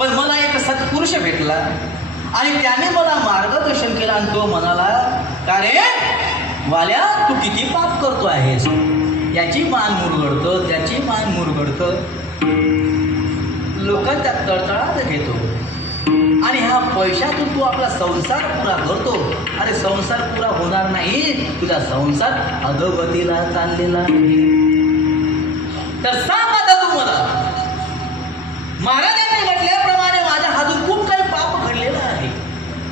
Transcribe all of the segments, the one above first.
पण मला एक सत्पुरुष भेटला आणि त्याने मला मार्गदर्शन केलं आणि तो म्हणाला, का रे वाल्या, तू किती पाप करतो आहेस. याची मान मुरगडतो, त्याची मान मुरगडतो, लोकांच्या तळतळात घेतो आणि ह्या पैशातून तू आपला संसार पुरा करतो. अरे संसार पुरा होणार नाही, तुझा संसार अधोगतीला चाललेला आहे. तर सांग आता तू मला, महाराजांनी म्हटल्याप्रमाणे माझ्या हातून खूप काही पाप घडलेलं आहे,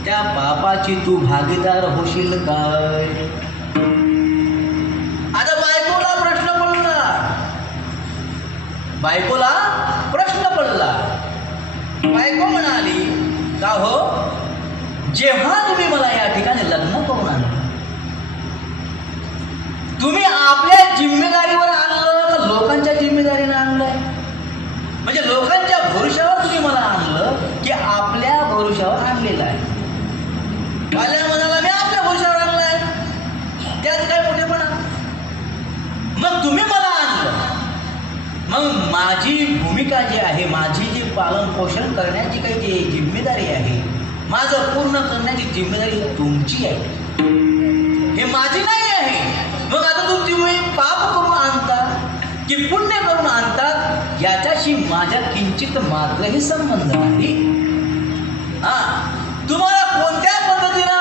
त्या पापाची तू भागीदार होशील काय. आता बायकोला प्रश्न पडला. बायको म्हणाली, का हो, जेव्हा तुम्ही मला या ठिकाणी लग्न करून आणलं, तुम्ही आपल्या जिम्मेदारीवर आणलं का लोकांच्या जिम्मेदारीने आणलंय. म्हणजे लोकांच्या भरोशावर तुम्ही मला आणलं की आपल्या भरोशावर आणलेलं आहे. बाल्या म्हणाला, मी आपल्या भरोशावर आणलाय, त्यात काय मोठेपणा. मग तुम्ही मला आणलं, मग माझी भूमिका जी आहे, माझी जी पालन पोषण करण्याची काही जी जिम्मेदारी आहे, माझं पूर्ण करण्याची जिम्मेदारी तुमची आहे, हे माझी नाही आहे. मग आता तुम्ही पाप करून आणता की पुण्य करून आणतात, याच्याशी माझ्या किंचित मात्रही संबंध नाही. तुम्हाला कोणत्या पद्धतीनं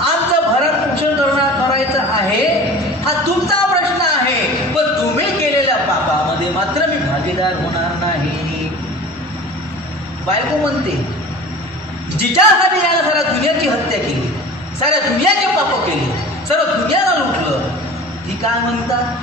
आमचं भरण पोषण करायचं आहे हा तुमचा प्रश्न आहे, पण तुम्ही केलेल्या पापामध्ये मात्र मी भागीदार होणार नाही. बायको म्हणते, जिच्यासाठी यानं साऱ्या दुनियाची हत्या केली, साऱ्या दुनियाचे पाप केले, सर्व दुनियाला लुटलं, ती काय म्हणतात.